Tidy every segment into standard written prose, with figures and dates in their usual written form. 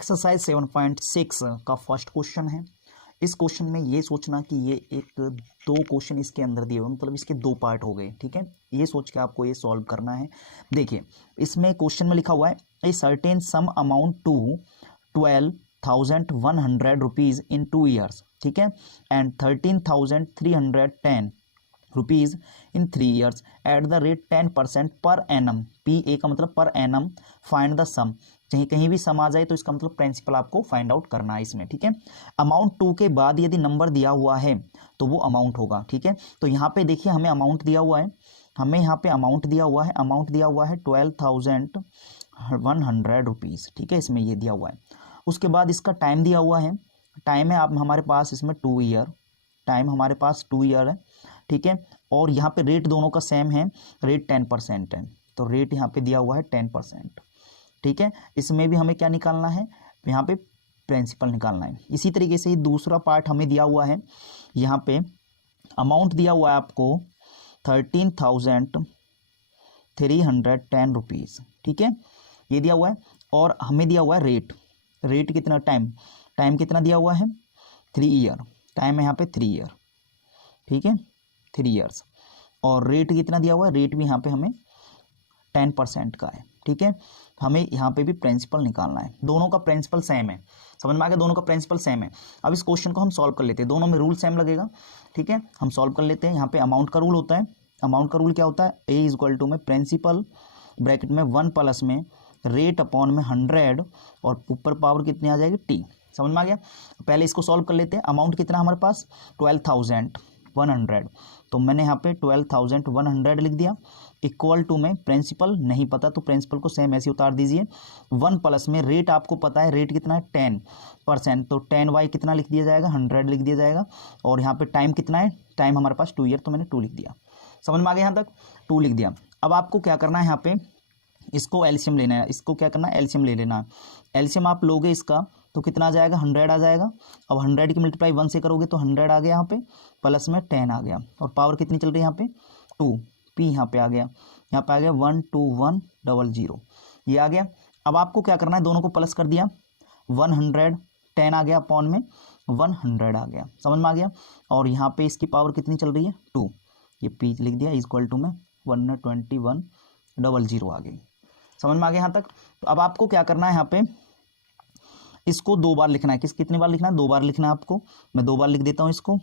Exercise 7.6 का first question है। इस क्वेश्चन में ये सोचना कि ये एक दो क्वेश्चन इसके अंदर दिए हुए, मतलब इसके दो पार्ट हो गए। ठीक है, ये सोच के आपको ये सॉल्व करना है। देखिए, इसमें क्वेश्चन में लिखा हुआ है a certain sum amount to 12,100 rupees in 2 years, ठीक है, and 13,310 rupees in 3 years at the rate 10% per annum. P A का मतलब पर एनम। फाइंड द सम, कहीं कहीं भी सम आ जाए तो इसका मतलब प्रिंसिपल आपको फाइंड आउट करना है इसमें। ठीक है, अमाउंट 2 के बाद यदि नंबर दिया हुआ है तो वो अमाउंट होगा। ठीक है, तो यहाँ पे देखिए हमें अमाउंट दिया हुआ है, हमें यहाँ पे अमाउंट दिया हुआ है, अमाउंट दिया हुआ है 12,100 रुपीज़। ठीक है, इसमें ये दिया हुआ है। उसके बाद इसका टाइम दिया हुआ है, टाइम है आप हमारे पास इसमें 2 ईयर, टाइम हमारे पास 2 ईयर है। ठीक है, और यहाँ पे रेट दोनों का सेम है, रेट 10% है, तो रेट यहाँ पे दिया हुआ है 10%। ठीक है, इसमें भी हमें क्या निकालना है, यहाँ पे प्रिंसिपल निकालना है। इसी तरीके से ही दूसरा पार्ट हमें दिया हुआ है, यहाँ पे अमाउंट दिया हुआ है आपको 13,310 रुपीज़। ठीक है, ये दिया हुआ है, और हमें दिया हुआ है रेट, रेट कितना, टाइम, टाइम कितना दिया हुआ है 3 ईयर, टाइम है यहाँ पे 3 ईयर। ठीक है, 3 ईयर्स, और रेट कितना दिया हुआ है, रेट भी यहाँ पे हमें 10% का है। ठीक है, हमें यहाँ पे भी प्रिंसिपल निकालना है, दोनों का प्रिंसिपल सेम है। समझ में आ गया, दोनों का प्रिंसिपल सेम है। अब इस क्वेश्चन को हम सॉल्व कर लेते हैं, दोनों में रूल सेम लगेगा। ठीक है, हम सॉल्व कर लेते हैं। यहाँ पे अमाउंट का रूल होता है, अमाउंट का रूल क्या होता है, ए इज इक्वल टू में प्रिंसिपल ब्रैकेट में 1 प्लस में रेट अपॉन में 100 और ऊपर पावर कितनी आ जाएगी टी। समझ में आ गया, पहले इसको सॉल्व कर लेते हैं। अमाउंट कितना हमारे पास 12,100, तो मैंने यहाँ पे 12,100 लिख दिया, इक्वल टू में प्रिंसिपल नहीं पता तो प्रिंसिपल को सेम ऐसे उतार दीजिए। 1 प्लस में रेट आपको पता है, रेट कितना है 10%, तो 10 कितना लिख दिया जाएगा 100 लिख दिया जाएगा। और यहाँ पे टाइम कितना है, टाइम हमारे पास 2 ईयर, तो मैंने 2 लिख दिया। समझ में आ गया, यहाँ तक 2 लिख दिया। अब आपको क्या करना है, यहाँ पे इसको एलसीएम लेना है, इसको क्या करना है एलसीएम ले लेना है। एलसीएम आप लोगे इसका तो कितना आ जाएगा 100 आ जाएगा। अब 100 की मल्टीप्लाई 1 से करोगे तो 100 आ गया यहाँ पे, प्लस में 10 आ गया, और पावर कितनी चल रही है यहाँ पे 2, पी यहाँ पे आ गया, यहाँ पे आ गया 12100, ये आ गया। अब आपको क्या करना है, दोनों को प्लस कर दिया, 100 10 आ गया अपॉन में 100 आ गया। समझ में आ गया, और यहाँ पे इसकी पावर कितनी चल रही है 2, ये पी लिख दिया इक्वल टू में 12100 आ गई। समझ में आ गया यहाँ तक। तो अब आपको क्या करना है, यहाँ पे इसको 2 बार लिखना है। कितनी बार लिखना है, 2 बार लिखना है आपको। मैं 2 बार लिख देता हूँ इसको,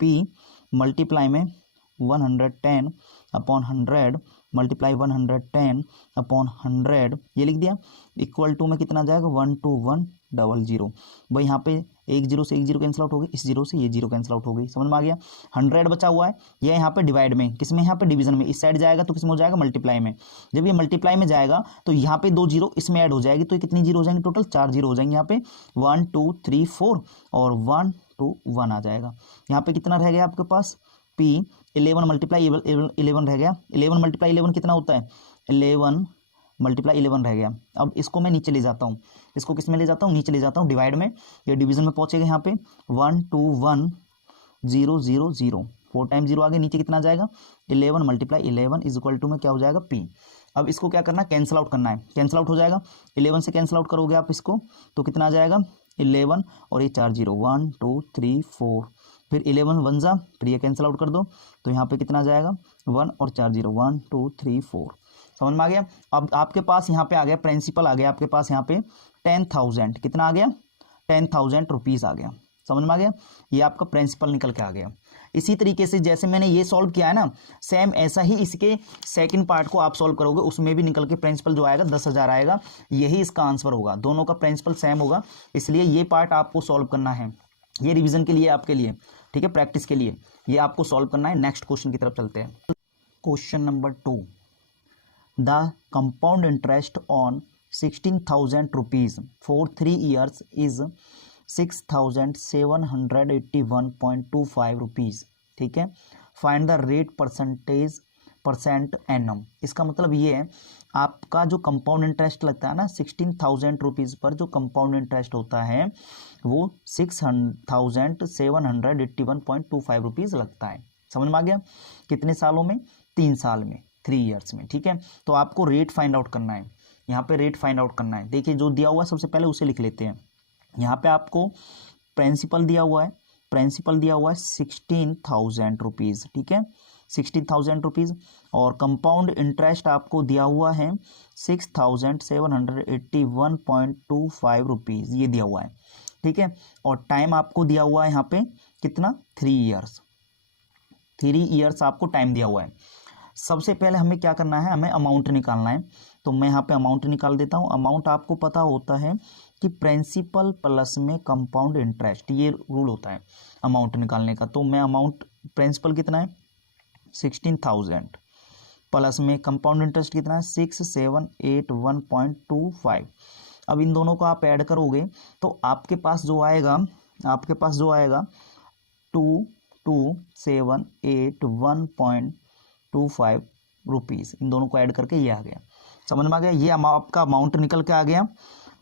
P मल्टीप्लाई में 110 अपॉन 100 मल्टीप्लाई 110 अपॉन 100, ये लिख दिया, इक्वल टू में कितना जाएगा 12100। भाई यहाँ पे 1 0 से 1 0 कैंसिल आउट हो गई, इस 0 से ये 0 कैंसिल आउट हो गई। समझ में आ गया। 100 बचा हुआ है, ये यहाँ पे डिवाइड में, किसमें यहाँ पे डिवीजन में, इस साइड जाएगा तो किसमें हो जाएगा मल्टीप्लाई में। जब ये मल्टीप्लाई में जाएगा तो यहाँ पे 2 0 इसमें ऐड हो जाएगी, तो कितनी 0 हो जाएंगे, टोटल 4 0 हो जाएंगे। यहाँ पे 1 2 3 4 और 1 2 1 आ जाएगा। यहाँ पे कितना रह गया आपके पास P 11 मल्टीप्लाई 11 रह गया। 11 मल्टीप्लाई 11 कितना होता है 11 मल्टीप्लाई 11 रह गया। अब इसको मैं नीचे ले जाता हूँ, इसको किस में ले जाता हूँ, नीचे ले जाता हूँ डिवाइड में, ये डिवीजन में पहुंचेगा। यहाँ पे 1 2 1 0 0 0, 4 टाइम 0 आगे, नीचे कितना जाएगा 11 मल्टीप्लाई 11 इज इक्वल टू में क्या हो जाएगा P। अब इसको क्या करना है, कैंसिल आउट करना है, कैंसिल आउट हो जाएगा। 11 से कैंसिल आउट करोगे आप इसको तो कितना आ जाएगा 11 और ये 4 0, 1 2 3 4, फिर 11 1 जा, फिर ये कैंसिल आउट कर दो तो यहाँ पे कितना आ जाएगा 1 और 4 0, 1 2 3 4। समझ में आ गया। अब आपके पास यहाँ पे आ गया प्रिंसिपल, आ गया आपके पास यहाँ पे 10,000, कितना आ गया 10,000 रुपीज़ आ गया। समझ में आ गया, ये आपका प्रिंसिपल निकल के आ गया। इसी तरीके से जैसे मैंने ये सॉल्व किया है ना, सेम ऐसा ही इसके सेकंड पार्ट को आप सॉल्व करोगे, उसमें भी निकल के प्रिंसिपल जो आएगा 10,000 आएगा, यही इसका आंसर होगा। दोनों का प्रिंसिपल सेम होगा, इसलिए ये पार्ट आपको सॉल्व करना है, ये रिविजन के लिए आपके लिए, ठीक है, प्रैक्टिस के लिए ये आपको सॉल्व करना है। नेक्स्ट क्वेश्चन की तरफ चलते हैं। Question number 2, the compound interest on 16,000 rupees for 3 years is 6,781.25 rupees. ठीक है, find the rate percent annum. इसका मतलब ये है, आपका जो कंपाउंड इंटरेस्ट लगता है ना 16,000 रुपीज़ पर, जो कंपाउंड इंटरेस्ट होता है वो 6,781.25 रुपीज़ लगता है। समझ में आ गया, कितने सालों में 3 साल में, 3 ईयर्स में। ठीक है, तो आपको रेट फाइंड आउट करना है। यहाँ पे रेट फाइंड आउट करना है। देखिए जो दिया हुआ है सबसे पहले उसे लिख लेते हैं। यहाँ पे आपको प्रिंसिपल दिया हुआ है, प्रिंसिपल दिया हुआ है 16,000 रुपीज़, ठीक है, 16,000 रुपीज़। और कंपाउंड इंटरेस्ट आपको दिया हुआ है 6,781.25 रुपीज़, ये दिया हुआ है, ठीक है। और टाइम आपको दिया हुआ है यहाँ पे कितना, 3 ईयर्स, 3 ईयर्स आपको टाइम दिया हुआ है। सबसे पहले हमें क्या करना है, हमें अमाउंट निकालना है। तो मैं यहाँ पे अमाउंट निकाल देता हूँ। अमाउंट आपको पता होता है कि प्रिंसिपल प्लस में कंपाउंड इंटरेस्ट, ये रूल होता है अमाउंट निकालने का। तो मैं अमाउंट, प्रिंसिपल कितना है 16,000 प्लस में कंपाउंड इंटरेस्ट कितना है 6,781.25। अब इन दोनों को आप ऐड करोगे तो आपके पास जो आएगा 22,781.25 रुपीज़। इन दोनों को ऐड करके ये आ गया, समझ में आ गया, ये आपका अमाउंट निकल के आ गया।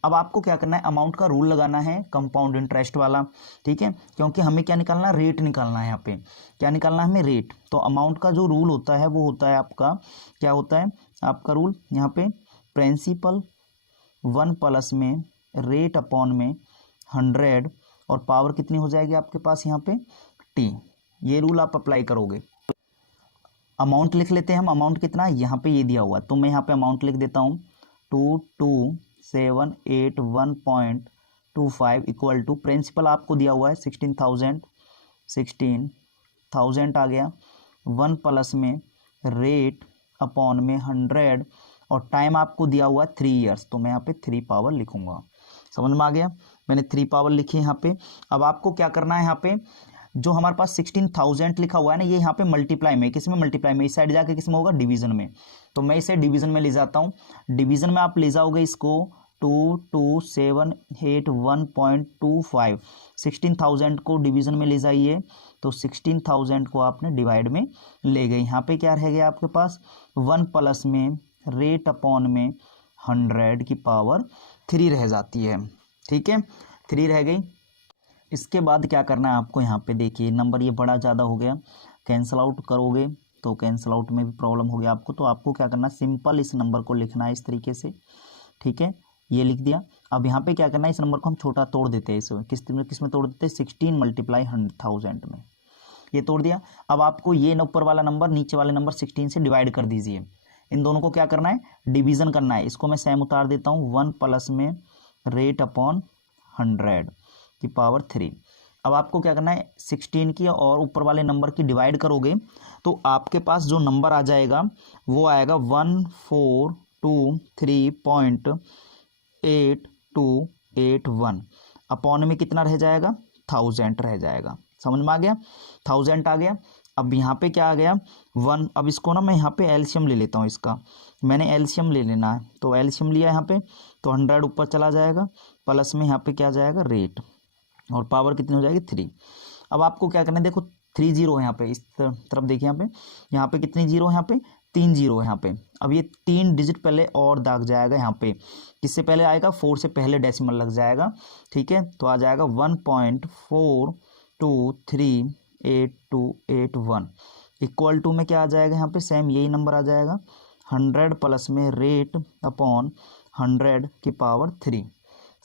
अब आपको क्या करना है, अमाउंट का रूल लगाना है कंपाउंड इंटरेस्ट वाला, ठीक है, क्योंकि हमें क्या निकालना है, रेट निकालना है। यहाँ पे क्या निकालना है हमें, रेट। तो अमाउंट का जो रूल होता है वो होता है आपका, क्या होता है आपका रूल, यहाँ पे प्रिंसिपल 1 प्लस में रेट अपॉन में 100 और पावर कितनी हो जाएगी आपके पास यहाँ पे टी। ये रूल आप अप्लाई करोगे। अमाउंट लिख लेते हैं हम, अमाउंट कितना है यहाँ पे ये दिया हुआ है, तो मैं यहाँ पे अमाउंट लिख देता हूँ 22,781.25 इक्वल टू, प्रिंसिपल आपको दिया हुआ है 16,000 आ गया, 1 प्लस में रेट अपॉन में 100 और टाइम आपको दिया हुआ है 3 ईयर्स, तो मैं यहाँ पे 3 पावर लिखूंगा। समझ में आ गया, मैंने 3 पावर लिखी है यहाँ पे। अब आपको क्या करना है, यहाँ पे जो हमारे पास 16,000 लिखा हुआ है ना, ये यहाँ पे मल्टीप्लाई में, किस में मल्टीप्लाई में, इस साइड जाके किस में होगा, डिवीजन में। तो मैं इसे डिवीजन में ले जाता हूँ। डिवीजन में आप ले जाओगे इसको 22,781.25, 16,000 को डिवीजन में ले जाइए तो 16,000 को आपने डिवाइड में ले गए। यहाँ पे क्या रह गया आपके पास 1 प्लस में रेट अपॉन में 100 की पावर 3 रह जाती है, ठीक है, 3 रह गई। इसके बाद क्या करना है आपको, यहाँ पे देखिए नंबर ये बड़ा ज़्यादा हो गया, कैंसिल आउट करोगे तो कैंसिल आउट में भी प्रॉब्लम हो गया आपको। तो आपको क्या करना है, सिंपल इस नंबर को लिखना है इस तरीके से, ठीक है, ये लिख दिया। अब यहाँ पे क्या करना है, इस नंबर को हम छोटा तोड़ देते हैं, इसमें किस में तोड़ देते हैं, 16 मल्टीप्लाई 100,000 में, ये तोड़ दिया। अब आपको ये ऊपर वाला नंबर नीचे वाले नंबर 16 से डिवाइड कर दीजिए। इन दोनों को क्या करना है, डिवीजन करना है। इसको मैं सेम उतार देता हूँ, 1 प्लस में रेट अपॉन 100 की पावर 3। अब आपको क्या करना है, 16 की और ऊपर वाले नंबर की डिवाइड करोगे तो आपके पास जो नंबर आ जाएगा वो आएगा 1423.8281 अपॉन में कितना रह जाएगा, 1000 रह जाएगा। समझ में आ गया, 1000 आ गया। अब यहाँ पे क्या आ गया 1। अब इसको ना मैं यहाँ पे एलसीएम ले लेता हूँ, इसका मैंने एलसीएम ले लेना है, तो एलसीएम लिया यहाँ पे तो 100 ऊपर चला जाएगा, प्लस में यहाँ पे क्या जाएगा रेट, और पावर कितनी हो जाएगी 3। अब आपको क्या करना है, देखो 3 जीरो है यहाँ पे, इस तरफ देखिए यहाँ पे कितनी जीरो है, यहाँ पे 3 जीरो है यहाँ पे। अब ये 3 डिजिट पहले और दाग जाएगा यहाँ पे, किससे पहले आएगा, 4 से पहले डेसिमल लग जाएगा, ठीक है, तो आ जाएगा 1.423881 इक्वल टू में क्या आ जाएगा, यहाँ पे सेम यही नंबर आ जाएगा, 100 प्लस में रेट अपॉन 100 की पावर 3।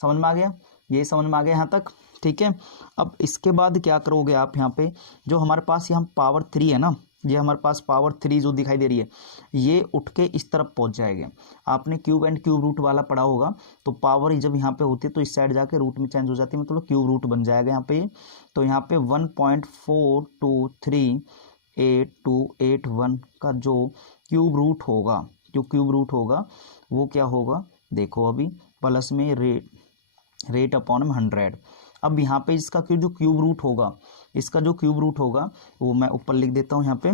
समझ में आ गया, ये समझ में आ गया यहाँ तक, ठीक है। अब इसके बाद क्या करोगे आप, यहाँ पे जो हमारे पास यहाँ पावर 3 है ना, ये हमारे पास पावर 3 जो दिखाई दे रही है, ये उठ के इस तरफ पहुँच जाएंगे। आपने क्यूब एंड क्यूब रूट वाला पढ़ा होगा, तो पावर जब यहाँ पे होती है तो इस साइड जाके रूट में चेंज हो जाती है, मतलब क्यूब रूट बन जाएगा यहाँ पे। तो यहाँ पे 1.423881 का जो क्यूब रूट होगा, वो क्या होगा, देखो अभी प्लस में रेट अपॉन में 100। अब यहाँ पे इसका जो क्यूब रूट होगा, वो मैं ऊपर लिख देता हूँ यहाँ पे,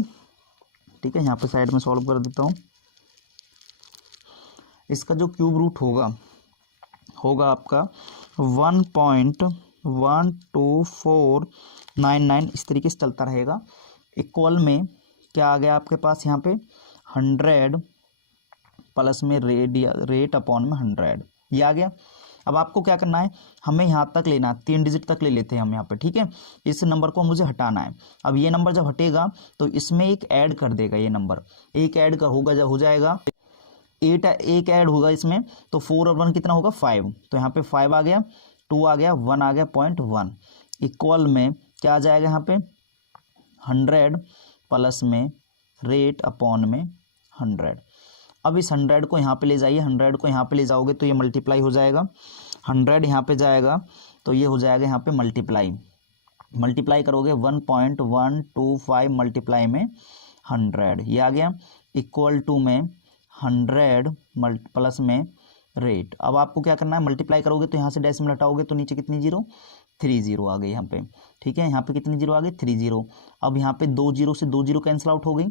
ठीक है, यहाँ पे साइड में सॉल्व कर देता हूँ। इसका जो क्यूब रूट होगा आपका 1.12499, इस तरीके से चलता रहेगा। इक्वल में क्या आ गया आपके पास यहाँ पे 100 प्लस में रेट अपॉन में 100, ये आ गया। अब आपको क्या करना है, हमें यहाँ तक लेना है, 3 डिजिट तक ले लेते हैं हम यहाँ पे, ठीक है। इस नंबर को मुझे हटाना है। अब ये नंबर जब हटेगा तो इसमें एक ऐड कर देगा, ये नंबर एक ऐड का होगा, जब हो जाएगा 8 एक ऐड होगा इसमें, तो 4 और 1 कितना होगा 5, तो यहाँ पे 5 आ गया, 2 आ गया, 1 आ गया, 0.1 इक्वल में क्या आ जाएगा यहाँ पे 100 प्लस में रेट अपॉन में 100। अब इस 100 को यहाँ पे ले जाइए, 100 को यहाँ पे ले जाओगे तो ये मल्टीप्लाई हो जाएगा, 100 यहाँ पे जाएगा तो ये हो जाएगा यहाँ पे मल्टीप्लाई करोगे 1.125 मल्टीप्लाई में 100 ये आ गया, इक्वल टू में 100 प्लस में रेट। अब आपको क्या करना है, मल्टीप्लाई करोगे तो यहाँ से डेसिमल हटाओगे तो नीचे कितनी जीरो 3 जीरो आ गई यहाँ पे, ठीक है, यहाँ पे कितनी जीरो आ गई 3 जीरो। अब यहाँ पे 2 जीरो से 2 जीरो कैंसिल आउट हो गई,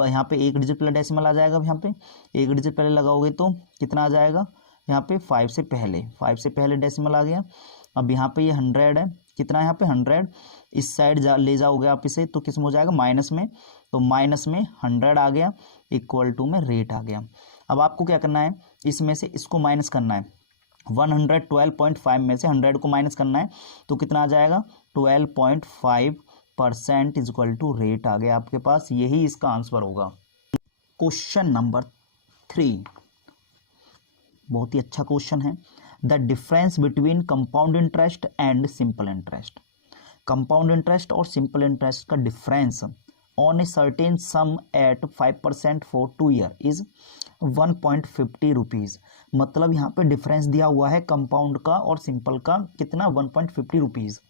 यहाँ पे एक डिजिट पहले डेसिमल आ जाएगा, अब यहाँ पे एक डिजिट पहले लगाओगे तो कितना आ जाएगा यहाँ पे 5 से पहले डेसिमल आ गया। अब यहाँ पे ये 100 है, कितना है यहाँ पे 100, इस साइड ले जाओगे आप इसे तो किस में हो जाएगा माइनस में, तो माइनस में 100 आ गया, इक्वल टू में रेट आ गया। अब आपको क्या करना है, इसमें से इसको माइनस करना है, 112.5 में से 100 को माइनस करना है तो कितना आ जाएगा 12.5% इज इक्वल टू रेट आ गया आपके पास, यही इसका आंसर होगा। क्वेश्चन नंबर 3 बहुत ही अच्छा क्वेश्चन है। The difference between compound interest and simple interest. Compound interest और सिंपल इंटरेस्ट का difference on a certain sum at 5% for 2 year is 1.50 rupees. मतलब यहाँ पे डिफरेंस दिया हुआ है कंपाउंड का और सिंपल का, कितना 1.50 रुपीज़।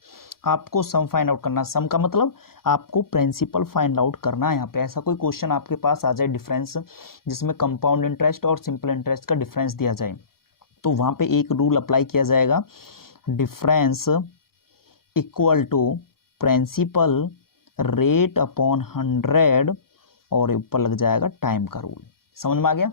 आपको सम फाइंड आउट करना, सम का मतलब आपको प्रिंसिपल फाइंड आउट करना है। यहाँ पे ऐसा कोई क्वेश्चन आपके पास आ जाए डिफरेंस जिसमें कंपाउंड इंटरेस्ट और सिंपल इंटरेस्ट का डिफरेंस दिया जाए, तो वहाँ पे एक रूल अप्लाई किया जाएगा, difference equal to principal rate upon 100 और ऊपर लग जाएगा टाइम का रूल। समझ में आ गया,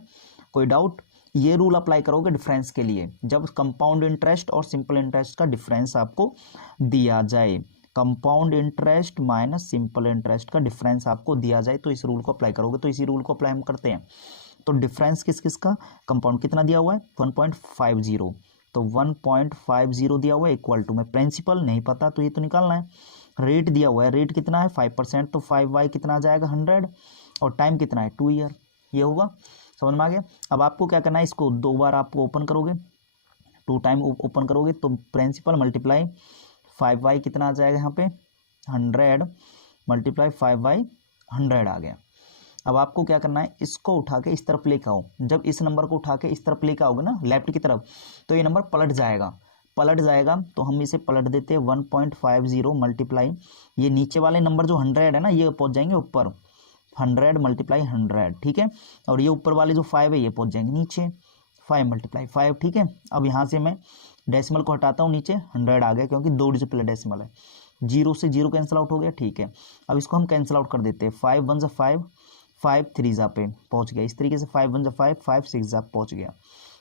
कोई डाउट? ये रूल अप्लाई करोगे डिफरेंस के लिए जब कंपाउंड इंटरेस्ट और सिंपल इंटरेस्ट का डिफरेंस आपको दिया जाए, compound interest minus simple interest का डिफरेंस आपको दिया जाए तो इस रूल को अप्लाई करोगे। तो इसी रूल को अप्लाई हम करते हैं। तो डिफरेंस किस किस का, कंपाउंड कितना दिया हुआ है 1.50, तो 1.50 दिया हुआ है, इक्वल टू में प्रिंसिपल नहीं पता तो ये तो निकालना है, रेट दिया हुआ है, रेट कितना है 5%, तो 5y कितना आ जाएगा 100 और टाइम कितना है 2 ईयर, ये होगा। समझ में आ गया। अब आपको क्या करना है, इसको 2 बार आपको ओपन करोगे, 2 टाइम ओपन करोगे तो प्रिंसिपल मल्टीप्लाई 5y कितना आ जाएगा यहाँ पे 100 मल्टीप्लाई 5y 100 आ गया। अब आपको क्या करना है, इसको उठा के इस तरफ लेके आओ। जब इस नंबर को उठा के इस तरफ लेके आओगे ना लेफ्ट की तरफ, तो ये नंबर पलट जाएगा तो हम इसे पलट देते हैं 1.50 मल्टीप्लाई, ये नीचे वाले नंबर जो 100 है ना ये पहुंच जाएंगे ऊपर, 100 मल्टीप्लाई 100, ठीक है, और ये ऊपर वाले जो 5 है ये पहुंच जाएंगे नीचे 5 मल्टीप्लाई 5, ठीक है। अब यहाँ से मैं डेसिमल को हटाता हूँ, नीचे 100 आ गया क्योंकि 2 डिजिट पहले डेसिमल है, 0 से 0 कैंसिल आउट हो गया, ठीक है। अब इसको हम कैंसिल आउट कर देते हैं, 5 1 जा 5, 5 3 जा पे पहुँच गया, इस तरीके से 5 1 जा 5, 5 6 जा पहुँच गया,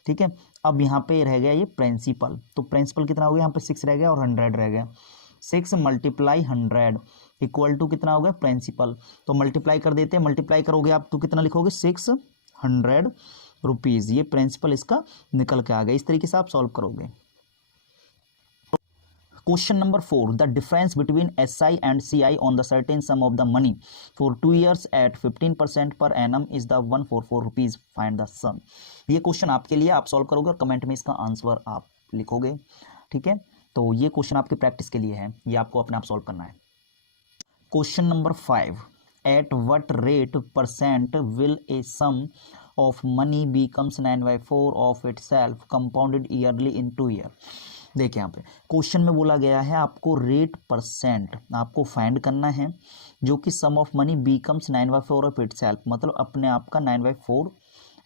ठीक है। अब यहाँ पे रह गया ये प्रिंसिपल, तो प्रिंसिपल कितना हो गया यहाँ पे 6 रह गया और 100 रह गया, 6 मल्टीप्लाई 100 इक्वल टू कितना हो गया प्रिंसिपल, तो मल्टीप्लाई कर देते हैं, मल्टीप्लाई करोगे आप तो कितना लिखोगे 600 रुपीज़, ये प्रिंसिपल इसका निकल के आ गया। इस तरीके से आप सॉल्व करोगे। Question number 4, the difference between SI and CI on the certain sum of the money for 2 years at 15% per annum is the 144 rupees, find the sum. ये क्वेश्चन आपके लिए, आप सॉल्व करोगे और कमेंट में इसका आंसर आप लिखोगे, ठीक है। तो ये क्वेश्चन आपके प्रैक्टिस के लिए है, ये आपको अपने आप सॉल्व करना है। Question number 5, at what rate percent will a sum of money becomes 9/4 of itself compounded yearly in 2 year. देखिए यहाँ पे क्वेश्चन में बोला गया है आपको रेट परसेंट आपको फाइंड करना है जो कि sum of money becomes 9/4 of itself, मतलब अपने आप का 9/4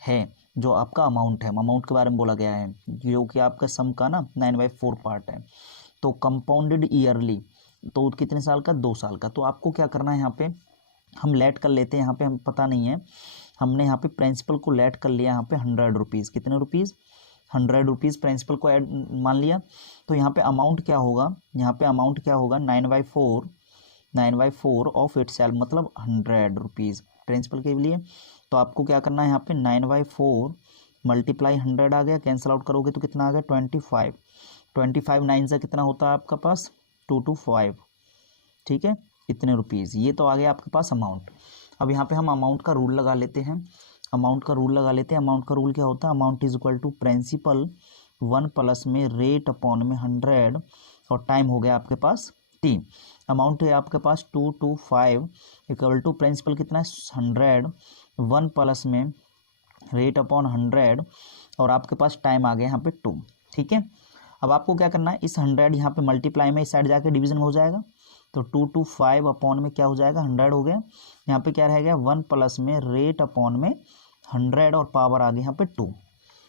है, जो आपका अमाउंट है, अमाउंट के बारे में बोला गया है, जो कि आपका सम का ना 9/4 पार्ट है। तो कंपाउंडेड ईयरली, तो कितने साल का 2 साल का। तो आपको क्या करना है, यहाँ पे हम लेट कर लेते हैं, यहाँ पे हम पता नहीं है, हमने यहाँ पे प्रिंसिपल को लेट कर लिया, यहाँ पे 100 रुपीज़, कितने रुपीज़ 100 रुपीज़ प्रिंसिपल को ऐड मान लिया। तो यहाँ पे अमाउंट क्या होगा, यहाँ पे अमाउंट क्या होगा 9/4 ऑफ इटसेल्फ, मतलब 100 रुपीज़ प्रिंसिपल के लिए। तो आपको क्या करना है, यहाँ पे 9/4 मल्टीप्लाई 100 आ गया, कैंसिल आउट करोगे तो कितना आ गया 25, 25 9 से कितना होता है आपका पास 225, ठीक है, इतने रुपीज़, ये तो आ गया आपके पास अमाउंट। अब यहाँ पे हम अमाउंट का रूल लगा लेते हैं, अमाउंट का रूल लगा लेते हैं। अमाउंट का रूल क्या होता है, amount is equal to principal 1 plus में रेट अपॉन में 100 और टाइम हो गया आपके पास टी। अमाउंट है आपके पास 225 इक्वल टू प्रिंसिपल कितना है 100, 1 प्लस में रेट अपॉन 100 और आपके पास टाइम आ गया यहाँ पे 2। ठीक है, अब आपको क्या करना है, इस 100 यहाँ पे मल्टीप्लाई में इस साइड जाके डिवीजन हो जाएगा, तो 225 अपॉन में क्या हो जाएगा 100 हो गया। यहाँ पे क्या रह गया 1 प्लस में रेट अपॉन में 100 और पावर आ गई यहाँ पे 2।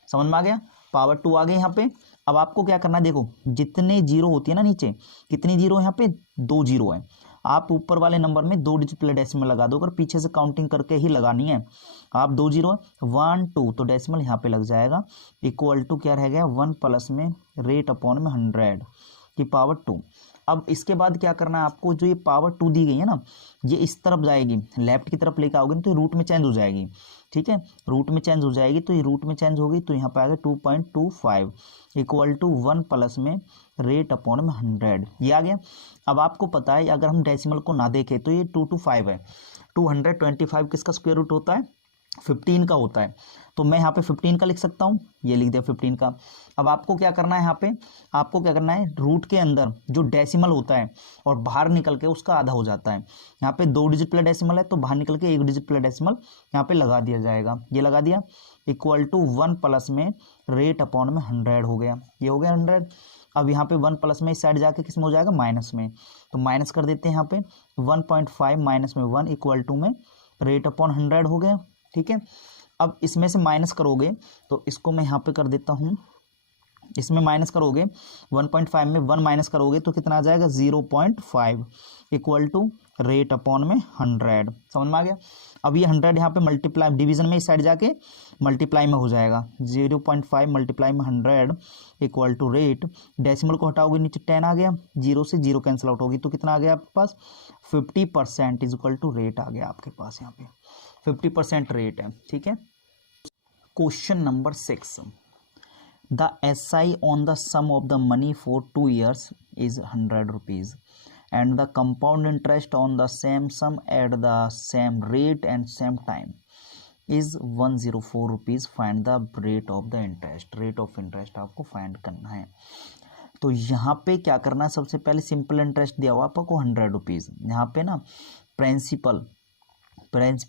समझ में आ गया, पावर 2 आ गई यहाँ पे। अब आपको क्या करना है, देखो जितने जीरो होती है ना नीचे, कितनी जीरो है यहाँ पे 2 जीरो है। आप ऊपर वाले नंबर में 2 डिजिट पहले डेसिमल लगा दो, अगर पीछे से काउंटिंग करके ही लगानी है। आप 2 जीरो 1 2 तो डेसिमल यहाँ पे लग जाएगा, इक्वल टू क्या रह गया 1 प्लस में रेट अपॉन में 100 की पावर 2। अब इसके बाद क्या करना है आपको, जो ये पावर 2 दी गई है ना, ये इस तरफ जाएगी, लेफ्ट की तरफ लेकर आओगे तो रूट में चेंज हो जाएगी। ठीक है, रूट में चेंज हो जाएगी, तो ये रूट में चेंज होगी तो यहाँ पे आ गया 2.25 इक्वल टू 1 प्लस में रेट अपॉन में 100, ये आ गया। अब आपको पता है अगर हम डेसिमल को ना देखें तो ये 2 to 5 है, 225 किसका स्क्वायर रूट होता है 15 का होता है, तो मैं यहाँ पे 15 का लिख सकता हूँ, ये लिख दिया 15 का। अब आपको क्या करना है, यहाँ पे आपको क्या करना है, रूट के अंदर जो डेसिमल होता है और बाहर निकल के उसका आधा हो जाता है। यहाँ पे 2 डिजिट प्लस डेसिमल है तो बाहर निकल के 1 डिजिट प्लस डेसिमल यहाँ पे लगा दिया जाएगा, ये लगा दिया, इक्वल टू 1 प्लस में रेट अपॉन में 100 हो गया, ये हो गया 100। अब यहाँ पे 1 प्लस में इस साइड जाके किस में हो जाएगा माइनस में, तो माइनस कर देते हैं यहाँ पे 1.5 माइनस में 1 इक्वल टू में रेट अपॉन 100 हो गया। ठीक है, अब इसमें से माइनस करोगे तो इसको मैं यहाँ पे कर देता हूँ, इसमें माइनस करोगे 1.5 में 1 माइनस करोगे तो कितना आ जाएगा 0.5 इक्वल टू रेट अपॉन में 100। समझ में आ गया। अब ये 100 यहाँ पे मल्टीप्लाई डिवीजन में इस साइड जाके मल्टीप्लाई में हो जाएगा, 0.5 मल्टीप्लाई में 100 इक्वल टू रेट, डेसिमल को हटाओगे नीचे 10 आ गया, 0 से 0 कैंसिल आउट होगी तो कितना आ गया आपके पास 50% इज इक्वल टू रेट आ गया आपके पास, यहाँ पे 50% रेट है। ठीक है, question number 6, the SI on the sum of the money for 2 years is 100 rupees and the compound interest on the same sum at the same rate and same time is 104 rupees. Find the rate of the interest, rate of interest आपको find करना है। तो यहाँ पे क्या करना है, सबसे पहले सिंपल इंटरेस्ट दिया हुआ आपको 100 रुपीज़, यहाँ पे ना प्रिंसिपल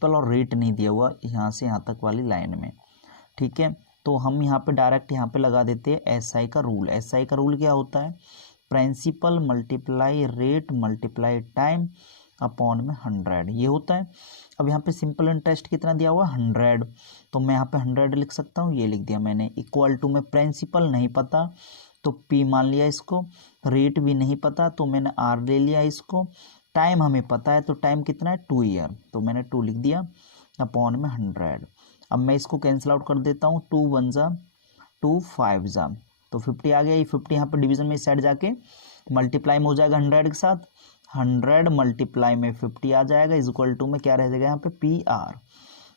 और रेट नहीं दिया हुआ यहाँ से यहाँ तक वाली लाइन में। ठीक है, तो हम यहाँ पे डायरेक्ट यहाँ पे लगा देते हैं SI का रूल। SI का रूल क्या होता है, principal multiply rate multiply time upon में 100, ये होता है। अब यहाँ पे सिंपल इंटरेस्ट कितना दिया हुआ 100, तो मैं यहाँ पे 100 लिख सकता हूँ, ये लिख दिया मैंने, इक्वल टू में प्रिंसिपल नहीं पता तो P मान लिया इसको, रेट भी नहीं पता तो मैंने R ले लिया इसको, टाइम हमें पता है तो टाइम कितना है 2 ईयर, तो मैंने 2 लिख दिया अपॉन में 100। अब मैं इसको कैंसिल आउट कर देता हूँ, 2 1 जा 2 5 जा तो 50 आ गया। ये 50 यहाँ पर डिवीजन में इस साइड जाके मल्टीप्लाई में हो जाएगा 100 के साथ, 100 मल्टीप्लाई में 50 आ जाएगा, इज इक्वल टू में क्या रह जाएगा यहाँ पे PR।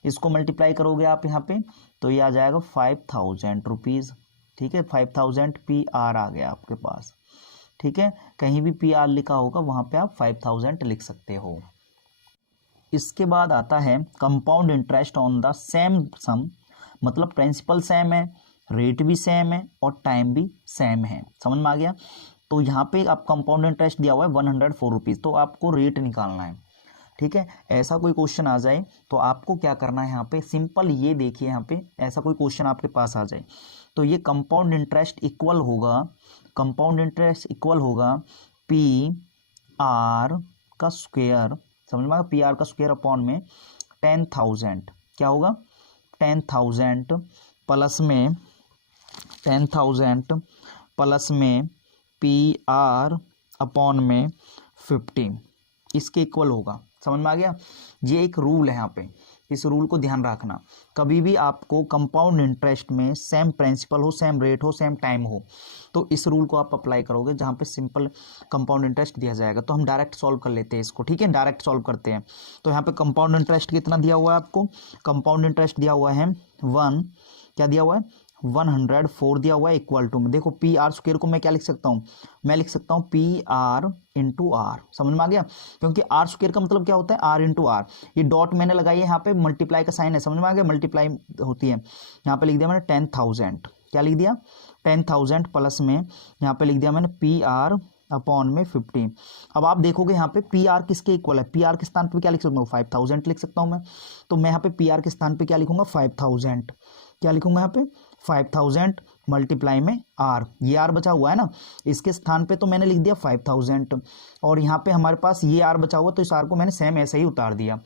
इसको मल्टीप्लाई करोगे आप यहाँ पे तो ये आ जाएगा 5000 रुपीज़। ठीक है, 5000 PR आ गया आपके पास। ठीक है, कहीं भी PR लिखा होगा वहाँ पे आप 5000 लिख सकते हो। इसके बाद आता है compound interest on the same sum, मतलब प्रिंसिपल सेम है, रेट भी सेम है और टाइम भी सेम है। समझ में आ गया। तो यहाँ पे आप कंपाउंड इंटरेस्ट दिया हुआ है 104 रुपीज़, तो आपको रेट निकालना है। ठीक है, ऐसा कोई क्वेश्चन आ जाए तो आपको क्या करना है, यहाँ पे सिंपल ये देखिए, यहाँ पे ऐसा कोई क्वेश्चन आपके पास आ जाए तो ये कंपाउंड इंटरेस्ट इक्वल होगा, कंपाउंड इंटरेस्ट इक्वल होगा PR का स्क्वायर, समझ में आ गया, PR का स्क्वायर अपॉन में 10,000, क्या होगा 10,000 प्लस में 10,000 प्लस में PR अपॉन में 15, इसके इक्वल होगा। समझ में आ गया। ये एक रूल है, यहाँ पे इस रूल को ध्यान रखना। कभी भी आपको कंपाउंड इंटरेस्ट में सेम प्रिंसिपल हो, सेम रेट हो, सेम टाइम हो, तो इस रूल को आप अप्लाई करोगे जहाँ पे सिंपल कंपाउंड इंटरेस्ट दिया जाएगा। तो हम डायरेक्ट सॉल्व कर लेते हैं इसको। ठीक है, डायरेक्ट सॉल्व करते हैं। तो यहाँ पे कंपाउंड इंटरेस्ट कितना दिया हुआ है आपको, कंपाउंड इंटरेस्ट दिया हुआ है 1, क्या दिया हुआ है 104 दिया हुआ है इक्वल टू में, देखो पी आर स्क्वायर को मैं क्या लिख सकता हूँ, मैं लिख सकता हूँ पी आर इंटू आर। समझ में आ गया, क्योंकि आर स्क्वायर का मतलब क्या होता है, आर इंटू आर। ये डॉट मैंने लगाई है यहाँ पे, मल्टीप्लाई का साइन है, समझ में आ गया, मल्टीप्लाई होती है। यहाँ पे लिख दिया मैंने 10,000, क्या लिख दिया 10,000 प्लस में यहाँ पे लिख दिया मैंने पी आर अपॉन में 50। अब आप देखोगे यहाँ पे पी आर किसके इक्वल है, पी आर के स्थान पे क्या लिख सकता हूँ, 5,000 लिख सकता हूँ मैं। तो मैं यहाँ पे पी आर के स्थान पे क्या लिखूंगा, 5,000, क्या लिखूंगा यहाँ पे 5,000 मल्टीप्लाई में आर, ये आर बचा हुआ है ना, इसके स्थान पे तो मैंने लिख दिया 5,000, और यहाँ पे हमारे पास ये आर बचा हुआ, तो इस आर को मैंने सेम ऐसे ही उतार दिया।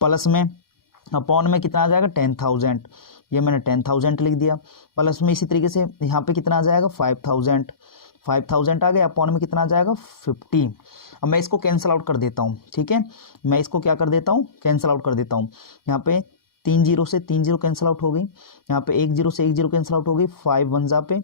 प्लस में अपॉन में कितना आ जाएगा 10,000, ये मैंने 10,000 लिख दिया। प्लस में इसी तरीके से यहाँ पे कितना आ जाएगा 5,000 आ गया, अपॉन में कितना आ जाएगा 50। अब मैं इसको कैंसिल आउट कर देता हूँ, ठीक है, मैं इसको क्या कर देता हूँ, कैंसिल आउट कर देता हूँ। यहाँ पे 3 0 से 3 0 कैंसिल आउट हो गई, यहाँ पे 1 0 से 1 0 कैंसिल आउट हो गई, 5 1 जा पे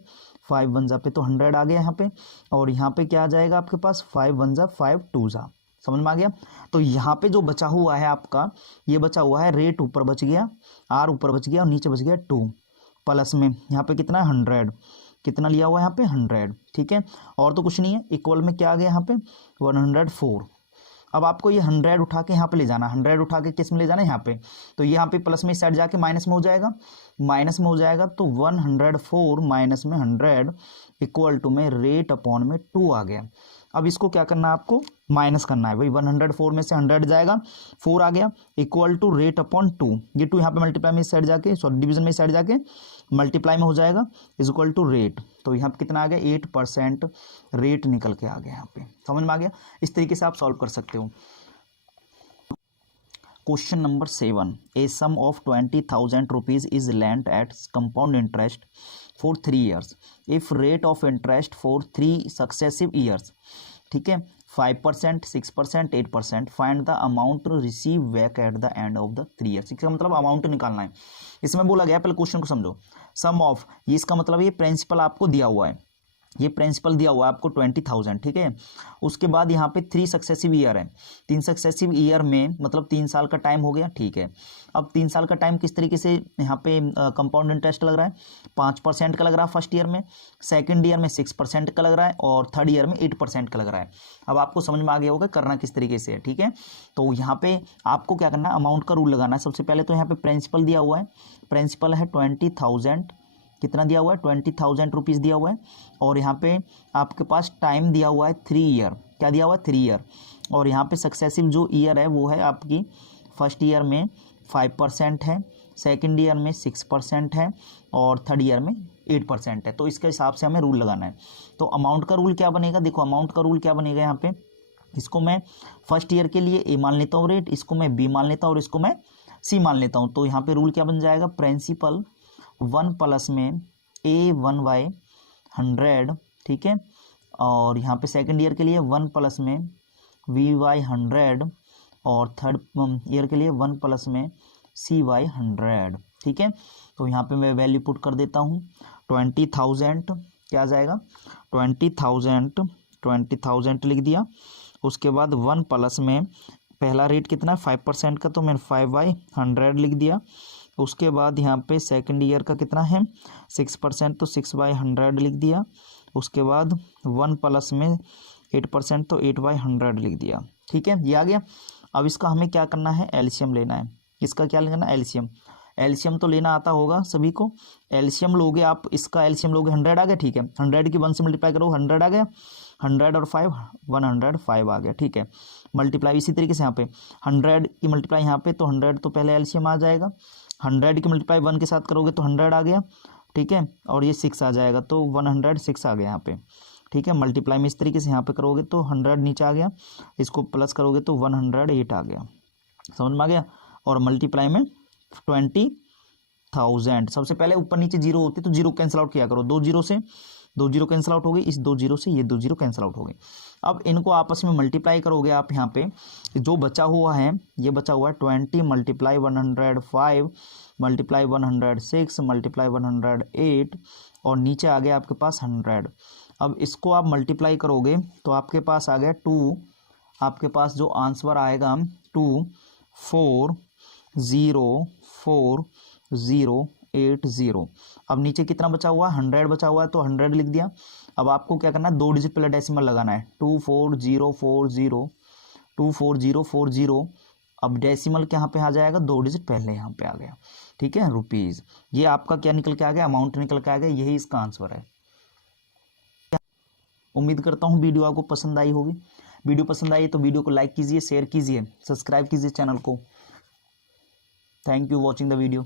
5 1 जा पे तो 100 आ गया यहाँ पे, और यहाँ पे क्या आ जाएगा आपके पास 5 1 जा 5 2 जा। समझ में आ गया। तो यहाँ पे जो बचा हुआ है आपका, ये बचा हुआ है रेट ऊपर बच गया, आर ऊपर बच गया और नीचे बच गया 2, प्लस में यहाँ पे कितना 100, कितना लिया हुआ है यहाँ पे 100, ठीक है, और तो कुछ नहीं है। इक्वल में क्या आ गया यहाँ पे 104। अब आपको ये 100 उठा के यहाँ पे ले जाना, 100 उठा के किस में ले जाना है यहाँ पे, तो ये यहाँ पे प्लस में इस साइड जाके माइनस में हो जाएगा, माइनस में हो जाएगा, तो 104 माइनस में 100 इक्वल टू में रेट अपॉन में 2 आ गया। अब इसको क्या करना है, आपको माइनस करना है भाई, 104 में से 100 जाएगा, 4 आ गया, इक्वल टू रेट अपॉन 2, ये 2 यहाँ पे मल्टीप्लाई में इस साइड जाके, सॉरी डिवीजन में इस साइड जाके मल्टीप्लाई में हो जाएगा, इज इक्वल टू रेट। तो यहाँ पे कितना आ गया 8% रेट निकल के आ गया यहाँ पे। समझ में आ गया, इस तरीके से आप सॉल्व कर सकते हो। Question number 7, a sum of 20,000 rupees is lent at compound interest for 3 years if rate of interest for 3 successive years, ठीक है, 5%, 6%, 8%, find the amount receive back at the end of the 3 years। इसका मतलब amount निकालना है। इसमें बोला गया, पहले क्वेश्चन को समझो, सम ऑफ, ये इसका मतलब ये प्रिंसिपल आपको दिया हुआ है, ये प्रिंसिपल दिया हुआ है आपको 20,000, ठीक है। उसके बाद यहाँ पे 3 सक्सेसिव ईयर है, 3 सक्सेसिव ईयर में मतलब 3 साल का टाइम हो गया, ठीक है। अब 3 साल का टाइम किस तरीके से यहाँ पे कंपाउंड इंटरेस्ट लग रहा है, 5% का लग रहा है फर्स्ट ईयर में, सेकंड ईयर में 6% का लग रहा है, और थर्ड ईयर में 8% का लग रहा है। अब आपको समझ में आ गया होगा करना किस तरीके से है, ठीक है। तो यहाँ पे आपको क्या करना है, अमाउंट का रूल लगाना है। सबसे पहले तो यहाँ पे प्रिंसिपल दिया हुआ है, प्रिंसिपल है 20,000, कितना दिया हुआ है 20,000 रुपीज़ दिया हुआ है, और यहाँ पे आपके पास टाइम दिया हुआ है 3 ईयर, क्या दिया हुआ है 3 ईयर, और यहाँ पे सक्सेसिव जो ईयर है वो है आपकी फर्स्ट ईयर में 5% है, सेकंड ईयर में 6% है, और थर्ड ईयर में 8% है। तो इसके हिसाब से हमें रूल लगाना है। तो अमाउंट का रूल क्या बनेगा, देखो अमाउंट का रूल क्या बनेगा यहाँ पे, इसको मैं फर्स्ट ईयर के लिए ए मान लेता हूँ रेट, इसको मैं बी मान लेता हूँ और इसको मैं सी मान लेता हूँ। तो यहाँ पे रूल क्या बन जाएगा, प्रिंसिपल 1 प्लस में A1/100, ठीक है, और यहाँ पे सेकंड ईयर के लिए 1 प्लस में V/100, और थर्ड ईयर के लिए 1 प्लस में C/100, ठीक है। तो यहाँ पे मैं वैल्यू पुट कर देता हूँ 20,000, क्या आ जाएगा 20,000 लिख दिया। उसके बाद 1 प्लस में पहला रेट कितना है 5% का, तो मैंने 5/100 लिख दिया। उसके बाद यहाँ पे सेकंड ईयर का कितना है 6%, तो 6/100 लिख दिया। उसके बाद 1 प्लस में 8%, तो 8/100 लिख दिया, ठीक है, ये आ गया। अब इसका हमें क्या करना है, एलसीएम लेना है। इसका क्या लेना है, एलसीएम। एलसीएम तो लेना आता होगा सभी को, एलसीएम लोगे आप, इसका एलसीएम लोगे 100 आ गया, ठीक है, 100 की 1 से मल्टीप्लाई करो 100 आ गया, 100 और 5 105 आ गया, ठीक है। मल्टीप्लाई इसी तरीके से यहाँ पे 100 की मल्टीप्लाई यहाँ पे, तो 100 तो पहले एलसीएम आ जाएगा, 100 की मल्टीप्लाई 1 के साथ करोगे तो 100 आ गया, ठीक है, और ये 6 आ जाएगा, तो 106 आ गया यहाँ पे, ठीक है। मल्टीप्लाई में इस तरीके से यहाँ पे करोगे तो 100 नीचे आ गया, इसको प्लस करोगे तो 108 आ गया, समझ में आ गया। और मल्टीप्लाई में 20,000, सबसे पहले ऊपर नीचे जीरो होती तो जीरो कैंसिल आउट किया करो, 2 जीरो से 2 जीरो कैंसिल आउट हो गई, इस 2 जीरो से ये 2 जीरो कैंसिल आउट हो गई। अब इनको आपस में मल्टीप्लाई करोगे आप, यहाँ पे जो बचा हुआ है ये बचा हुआ है 20 मल्टीप्लाई 105 मल्टीप्लाई 106 मल्टीप्लाई 108, और नीचे आ गया आपके पास 100। अब इसको आप मल्टीप्लाई करोगे तो आपके पास आ गया 2, आपके पास जो आंसर आएगा 240408 240। अब नीचे कितना बचा हुआ है, 100 बचा हुआ है, तो 100 लिख दिया। अब आपको क्या करना है, 2 डिजिट पहले डेसिमल लगाना है, 24040, 24040। अब डेसिमल के यहाँ पे आ जाएगा, 2 डिजिट पहले यहाँ पे आ गया, ठीक है, रुपीज़। ये आपका क्या निकल के आ गया, अमाउंट निकल के आ गया, यही इसका आंसर है। उम्मीद करता हूँ वीडियो आपको पसंद आई होगी। वीडियो पसंद आई तो वीडियो को लाइक कीजिए, शेयर कीजिए, सब्सक्राइब कीजिए चैनल को। Thank you watching the video.